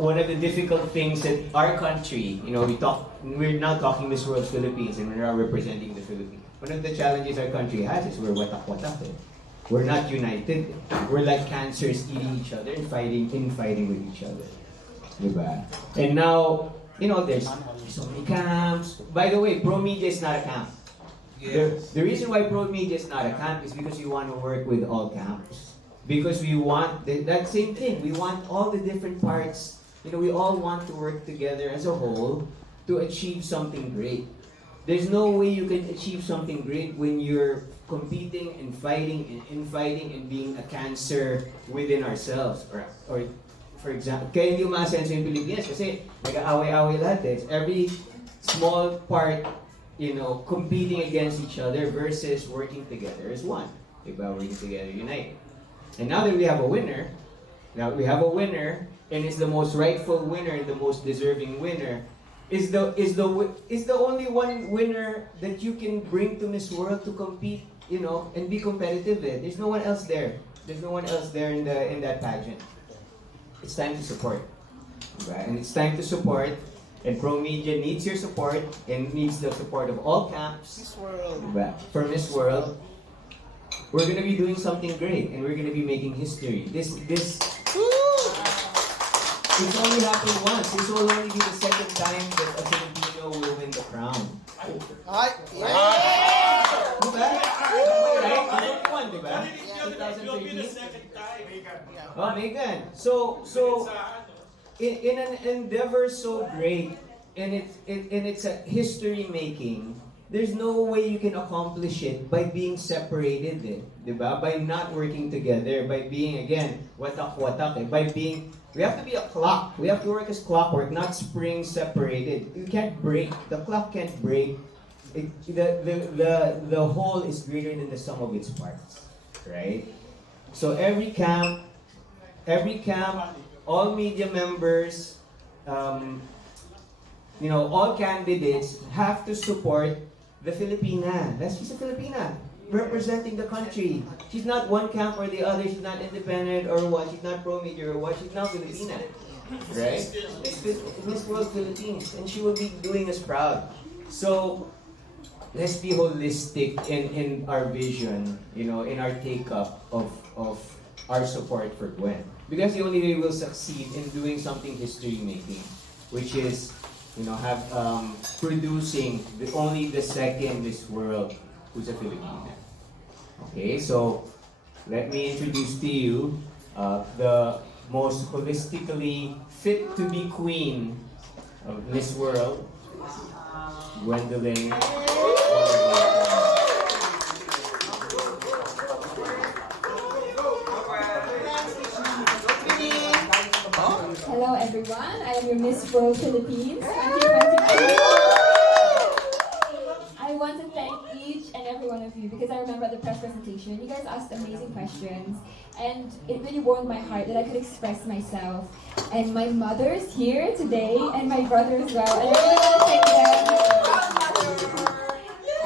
one of the difficult things that our country, we're now talking Miss World Philippines and we're now representing the Philippines. One of the challenges our country has is we're watak-watak. We're not united. We're like cancers eating each other and fighting with each other. Diba? And now, there's so many camps. By the way, Pro Media is not a camp. Yes. The reason why Pro Media is not a camp is because we want to work with all camps. Because we want that same thing. We want all the different parts. We all want to work together as a whole to achieve something great. There's no way you can achieve something great when you're competing and fighting and infighting and being a cancer within ourselves. Or for example, kaya hindi umasenso yung Pilipinas kasi nag-aaway-aaway lahat eh. Every small part, competing against each other versus working together as one. Diba? Working together, unite. And now that we have a winner, and it's the most rightful winner and the most deserving winner, is the only one winner that you can bring to Miss World to compete, and be competitive in. There's no one else there. There's no one else there in that pageant. It's time to support. Right? And it's time to support. And Pro Media needs your support and needs the support of all camps. Miss World. Right? For Miss World, we're gonna be doing something great, and we're gonna be making history. This it's only happened once. This will only be the second time that a Filipino will win the crown. Hi. Diba? Right? One, diba? It will be the second time. Oh, Megan. So in an endeavor so great, and it's a history making, there's no way you can accomplish it by being separated, diba? By not working together, by being, again, watak-watak, by being, we have to be a clock. We have to work as clockwork, not spring separated. You can't break. The clock can't break. The whole is greater than the sum of its parts, right? So every camp, all media members, all candidates have to support the Filipina. She's a Filipina, representing the country. She's not one camp or the other. She's not independent or what. She's not pro media or what. She's now Filipina, right? Miss World Philippines, and she will be doing us proud. So let's be holistic in our vision, in our take-up of our support for Gwen. Because the only way we'll succeed in doing something history-making, which is, producing only the second Miss World who's a Filipina. Okay, so let me introduce to you the most holistically fit to be queen of Miss World, Gwendolyn. Hello everyone, I am your Miss World Philippines 2022. I want to thank each and every one of you because I remember at the press presentation, you guys asked amazing questions and it really warmed my heart that I could express myself. And my mother's here today and my brother as well. And I really want to thank them.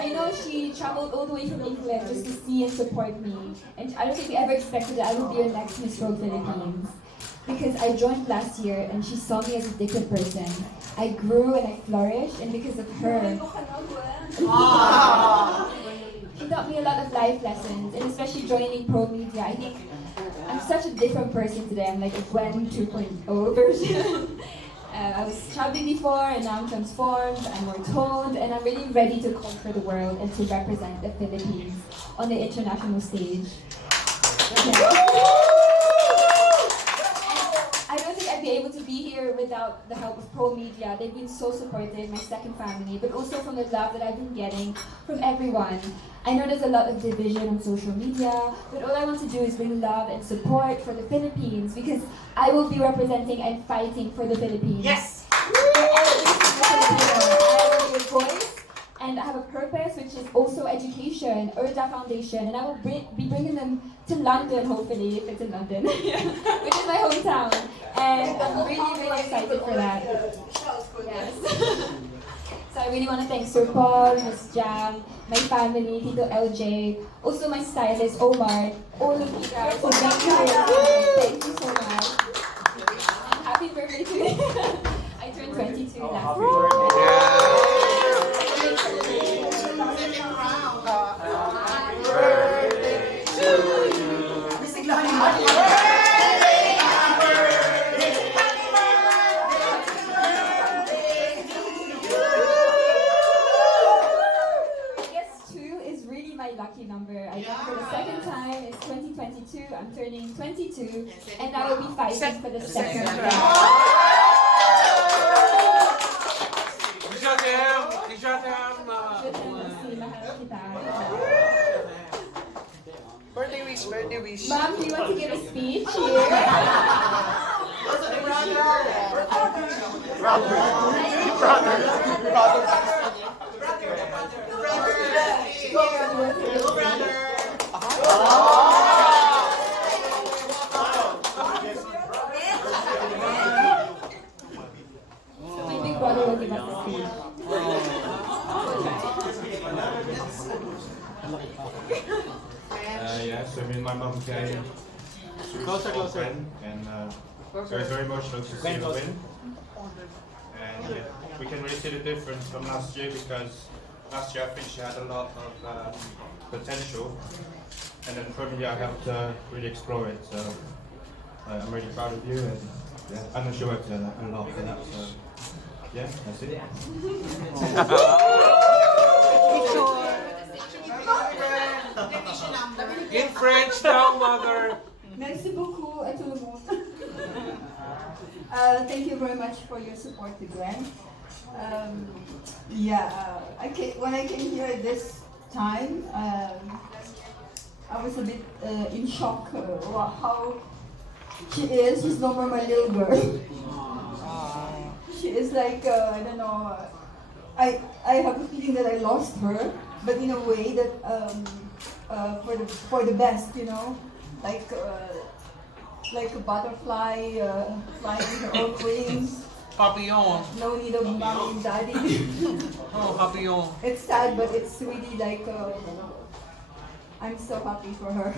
I know she traveled all the way from England just to see and support me. And I don't think we ever expected that I would be your next Miss World Philippines. Because I joined last year and she saw me as a different person. I grew and I flourished, and because of her, she taught me a lot of life lessons, and especially joining Pro Media. I think I'm such a different person today. I'm like a Gwen 2.0 version. I was chubby before, and now I'm transformed. I'm more toned, and I'm really ready to conquer the world and to represent the Philippines on the international stage. I don't think I'd be able to be here without the help of Pro Media. They've been so supportive, my second family, but also from the love that I've been getting from everyone. I know there's a lot of division on social media, but all I want to do is bring love and support for the Philippines because I will be representing and fighting for the Philippines. Yes! I will be a voice, and I have a purpose, which is also education, Urda Foundation, and I will be bringing them to London, hopefully, if it's in London, which is my hometown. And I'm really, really excited for that. Yes. So I really want to thank Sir Paul, Miss Jam, my family, Tito LJ, also my stylist, Omar, all of you guys. So thank you so much. I'm happy happy birthday to me. I turned 22 last Happy year. birthday to you. I guess 2 is really my lucky number. I think for the second time, it's 2022. I'm turning 22, and I will be fighting for the second round. Birthday wish. Mom, do you want to give a speech here? My big brother will give us a speech. Yes, I mean my mom came closer, and so it's very emotional to see her win. And yeah, we can really see the difference from last year because last year I think she had a lot of potential, and then for me I helped really explore it. So I'm really proud of you, and yeah, I know she worked a lot for that. So yeah, that's it. In French now, mother. Merci beaucoup à tout le monde. Thank you very much for your support to Gwen. When I came here this time, I was a bit in shock how she is. She's no more my little girl. She is like, I don't know, I have a feeling that I lost her, but in a way that for the best, you know, like a butterfly flying with her own wings. Papillon. No need of mommy and daddy. Oh, papillon. It's sad, but it's really like I'm so happy for her.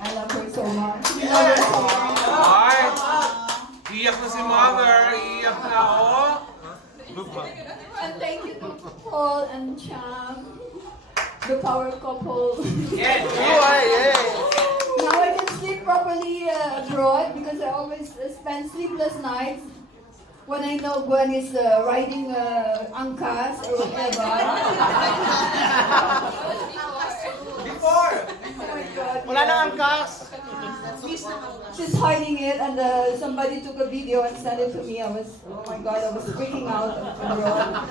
I love her so much. I love her so much. Ay, iyak na si mother. Iyak na, oh. And thank you to Paul and Cham, the power couple. Yes. Now I can sleep properly abroad because I always spend sleepless nights when I know Gwen is riding angkas or whatever. Before. Oh my God. Wala nang angkas. She's hiding it, and somebody took a video and sent it to me. Oh my God, I was freaking out abroad.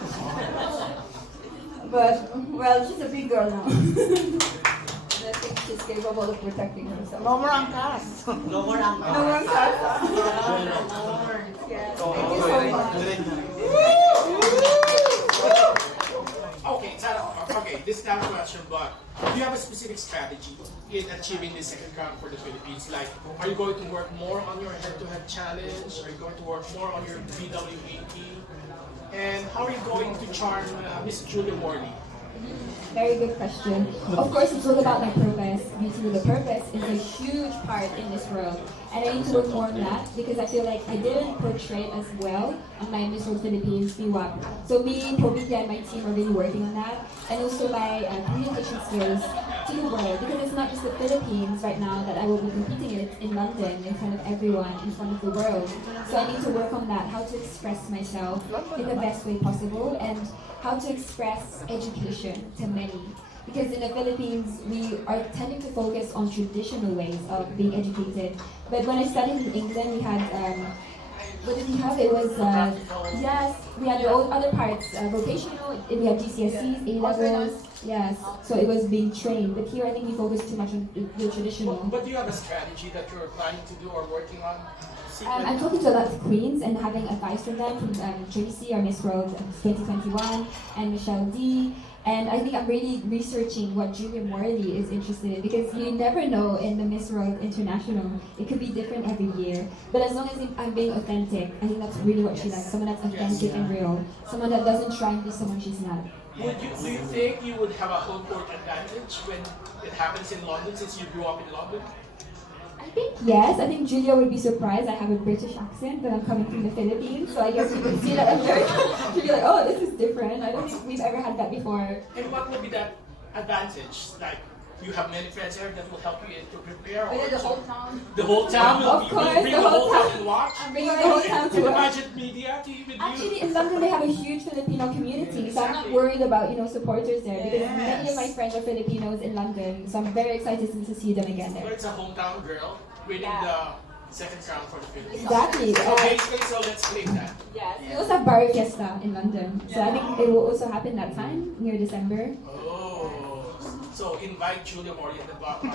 But, well, she's a big girl now. And I think she's capable of protecting herself. No more angkas. No more angkas. Yeah, thank you so much. Okay, this is not a question, but do you have a specific strategy in achieving the second crown for the Philippines? Like, are you going to work more on your head-to-head challenge? Are you going to work more on your BWAP? And how are you going to charm Miss Julia Morley? Very good question. Of course, it's all about my purpose. Beauty with a purpose is a huge part in this world. And I need to work more on that because I feel like I didn't portray it as well on my Miss World Philippines VWAP. So me, Pomika, and my team are really working on that. And also my communication skills to the world. Because it's not just the Philippines right now that I will be competing in London in front of everyone, in front of the world. So I need to work on that, how to express myself in the best way possible and how to express education to many. Because in the Philippines, we are tending to focus on traditional ways of being educated. But when I studied in England, we had, what did we have? It was, yes, we had the other parts, vocational, we had GCSEs, A-levels, yes. So it was being trained. But here, I think we focus too much on the traditional. But do you have a strategy that you're planning to do or working on? I'm talking to a lot of queens and having advice from them, from Tracy, our Miss World 2021, and Michelle D. And I think I'm really researching what Julia Morley is interested in because you never know in the Miss World International. It could be different every year. But as long as I'm being authentic, I think that's really what she likes. Someone that's authentic and real. Someone that doesn't try and be someone she's not. Do you think you would have a home court advantage when it happens in London since you grew up in London? I think yes. I think Julia would be surprised I have a British accent, but I'm coming from the Philippines, so I guess you would see that I'm very. She'd be like, oh, this is different. I don't think we've ever had that before. And what will be that advantage? Like, you have many friends here that will help you to prepare? Or The whole town. the whole town will Of course, bring the the whole whole town and watch? I'm bringing the whole town to The us. Pageant media to you with Actually, you? in London they have a huge Filipino community, so I'm not worried about supporters there because many of my friends are Filipinos in London, so I'm very excited to see them again But there. it's a hometown girl winning the second crown for the Philippines. Exactly. So basically, so let's claim that. Yes. We also have Barrio Fiesta in London, so I think it will also happen that time near December. Oh. So invite Julia Morley at the bar. I'll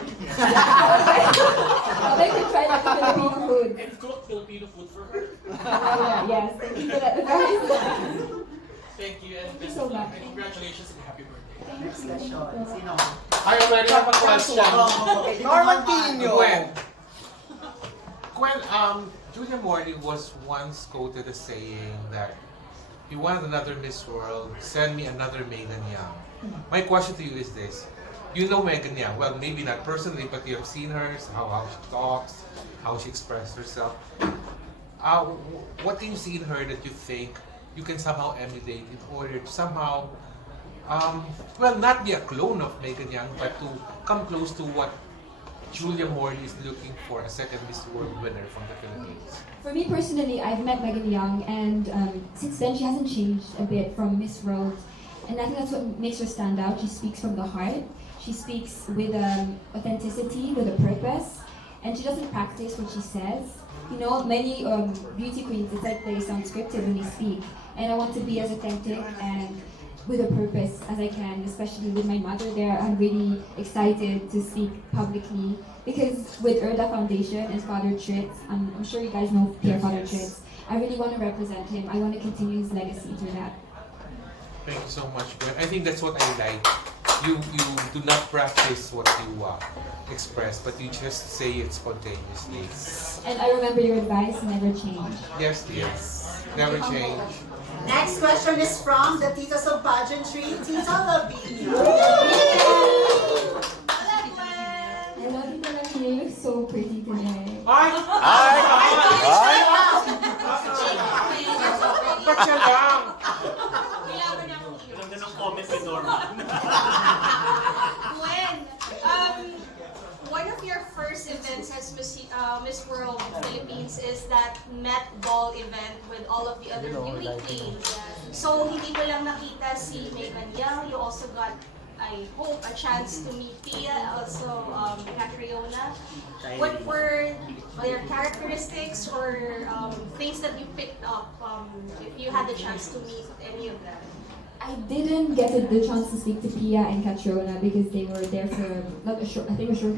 make her try like the Filipino food. And cook Filipino food for her. Yes, thank you for that advice. Thank you and Thank you best so of luck. much. And congratulations and happy birthday. Sino? I already have a question. Norman Pino. Gwen, Julia Morley was once quoted as saying that if you want another Miss World, send me another Megan Young. My question to you is this. You know Megan Young, well, maybe not personally, but you have seen her, how she talks, how she expresses herself. What do you see in her that you think you can somehow emulate in order to somehow, not be a clone of Megan Young, but to come close to what Julia Morley is looking for, a second Miss World winner from the Philippines? For me personally, I've met Megan Young, and since then she hasn't changed a bit from Miss World, and I think that's what makes her stand out. She speaks from the heart. She speaks with authenticity, with a purpose, and she doesn't practice what she says. Many beauty queens, it's like they sound scripted when they speak, and I want to be as authentic and with a purpose as I can, especially with my mother there. I'm really excited to speak publicly because with Erda Foundation and Father Tritz, I'm sure you guys know Pierre Father Tritz, I really want to represent him. I want to continue his legacy through that. Thank you so much, Gwen. I think that's what I like. You do not practice what you express, but you just say it spontaneously. And I remember your advice, never change. Yes, dear. Never change. Next question is from the Titas of Pageantry, Tita Lavinia. I love you, Tita. You look so pretty today. Ba't siya lang? Ganda ng comment ni Norman. Gwen, one of your first events as Miss World Philippines is that Met Ball event with all of the other beauty queens. So, hindi mo lang nakita si Megan Young, you also got, I hope, a chance to meet Pia, also Catriona. What were their characteristics or things that you picked up if you had the chance to meet any of them? I didn't get the chance to speak to Pia and Catriona because they were there for not a short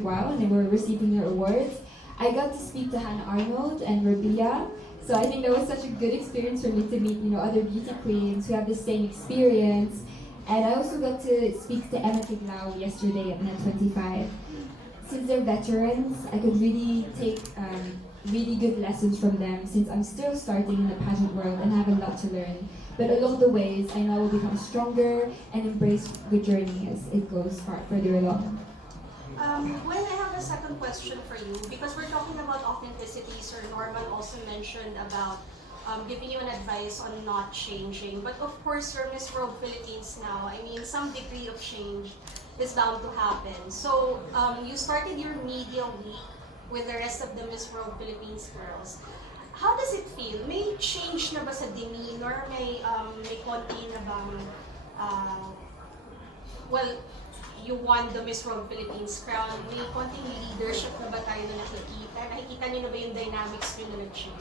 while and they were receiving their awards. I got to speak to Hannah Arnold and Rabia, so I think that was such a good experience for me to meet other beauty queens who have the same experience. And I also got to speak to Emma Tiglao yesterday at Net 25. Since they're veterans, I could really take really good lessons from them since I'm still starting in the pageant world and have a lot to learn. But along the ways, I know I will become stronger and embrace the journey as it goes further along. Gwen, I have a second question for you because we're talking about authenticity. Sir Norman also mentioned about giving you an advice on not changing. But of course, for Miss World Philippines now, I mean, some degree of change is bound to happen. So you started your media week with the rest of the Miss World Philippines girls. How does it feel? May change na ba sa demeanor? May konti na bang, you won the Miss World Philippines crown. May konting leadership na ba tayo na nakikita? Nakikita niyo na ba yung dynamics niyo na nag-change?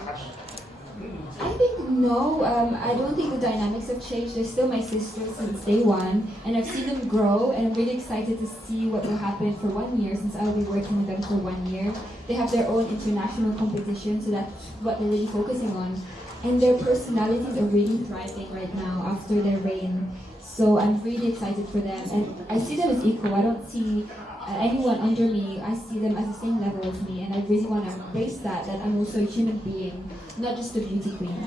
I think no. I don't think the dynamics have changed. They're still my sisters since day one, and I've seen them grow. And I'm really excited to see what will happen for 1 year since I'll be working with them for 1 year. They have their own international competition, so that's what they're really focusing on. And their personalities are really thriving right now after their reign. So I'm really excited for them, and I see them as equal. I don't see anyone under me. I see them as the same level as me, and I really want to embrace that I'm also a human being, not just a beauty queen.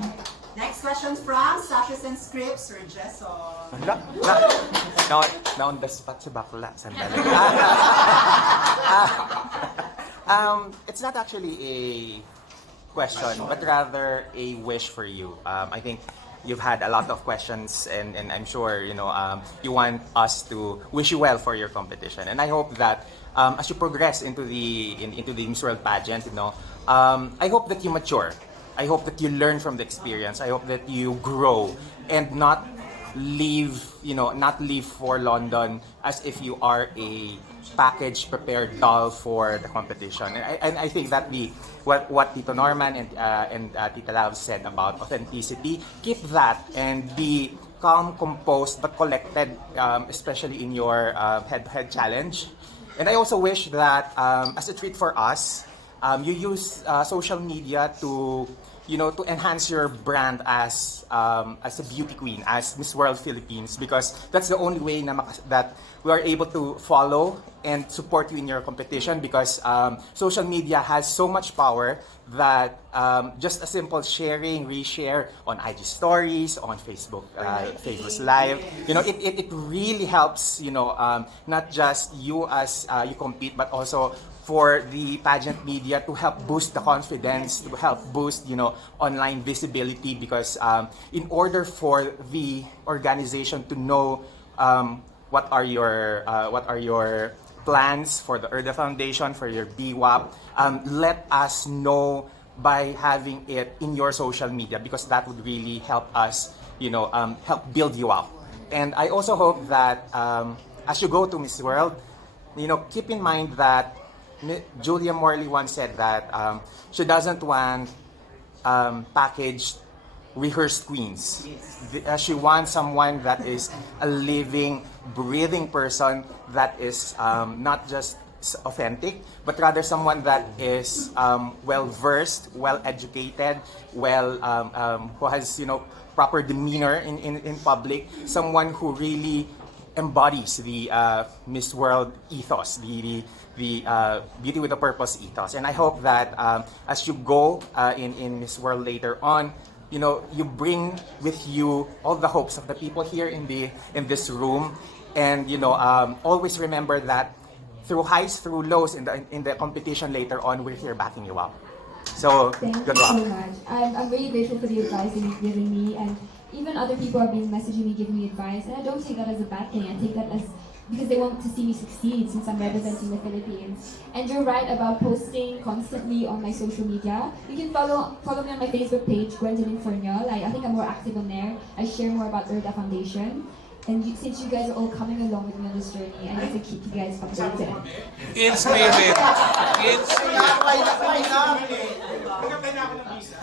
Next question from Sashes&Scripts, Sir Jason. Na on the spot si bakla. Sandali. It's not actually a question, but rather a wish for you. I think you've had a lot of questions, and I'm sure you want us to wish you well for your competition. And I hope that as you progress into the Miss World pageant, I hope that you mature. I hope that you learn from the experience. I hope that you grow and not leave for London as if you are a packaged, prepared doll for the competition. And I think that what Tito Norman and Tita Lav said about authenticity, keep that and be calm, composed, but collected, especially in your head-to-head challenge. And I also wish that as a treat for us, you use social media to enhance your brand as a beauty queen, as Miss World Philippines, because that's the only way that we are able to follow and support you in your competition, because social media has so much power that just a simple sharing, reshare on IG stories, on Facebook Live, it really helps, not just you as you compete, but also for the pageant media to help boost the confidence, to help boost, online visibility, because in order for the organization to know what are your plans for the Erda Foundation, for your BWAP, let us know by having it in your social media, because that would really help us, help build you up. And I also hope that as you go to Miss World, keep in mind that Julia Morley once said that she doesn't want packaged, rehearsed queens. She wants someone that is a living, breathing person that is not just authentic, but rather someone that is well-versed, well-educated, who has proper demeanor in public, someone who really embodies the Miss World ethos, the Beauty with a Purpose ethos. And I hope that as you go in Miss World later on, you bring with you all the hopes of the people here in this room, and always remember that through highs, through lows in the competition later on, we're here backing you up. So Thank good you luck. so much. I'm really grateful for the advice that you've given me, and even other people have been messaging me, giving me advice, and I don't take that as a bad thing. I take that as because they want to see me succeed, since I'm representing the Philippines. And you're right about posting constantly on my social media. You can follow me on my Facebook page, Gwendolyn Fourniol. I think I'm more active on there. I share more about the Erda Foundation. And since you guys are all coming along with me on this journey, I need to keep you guys updated. In spirit. In spirit. Nagkapay na ako ng visa.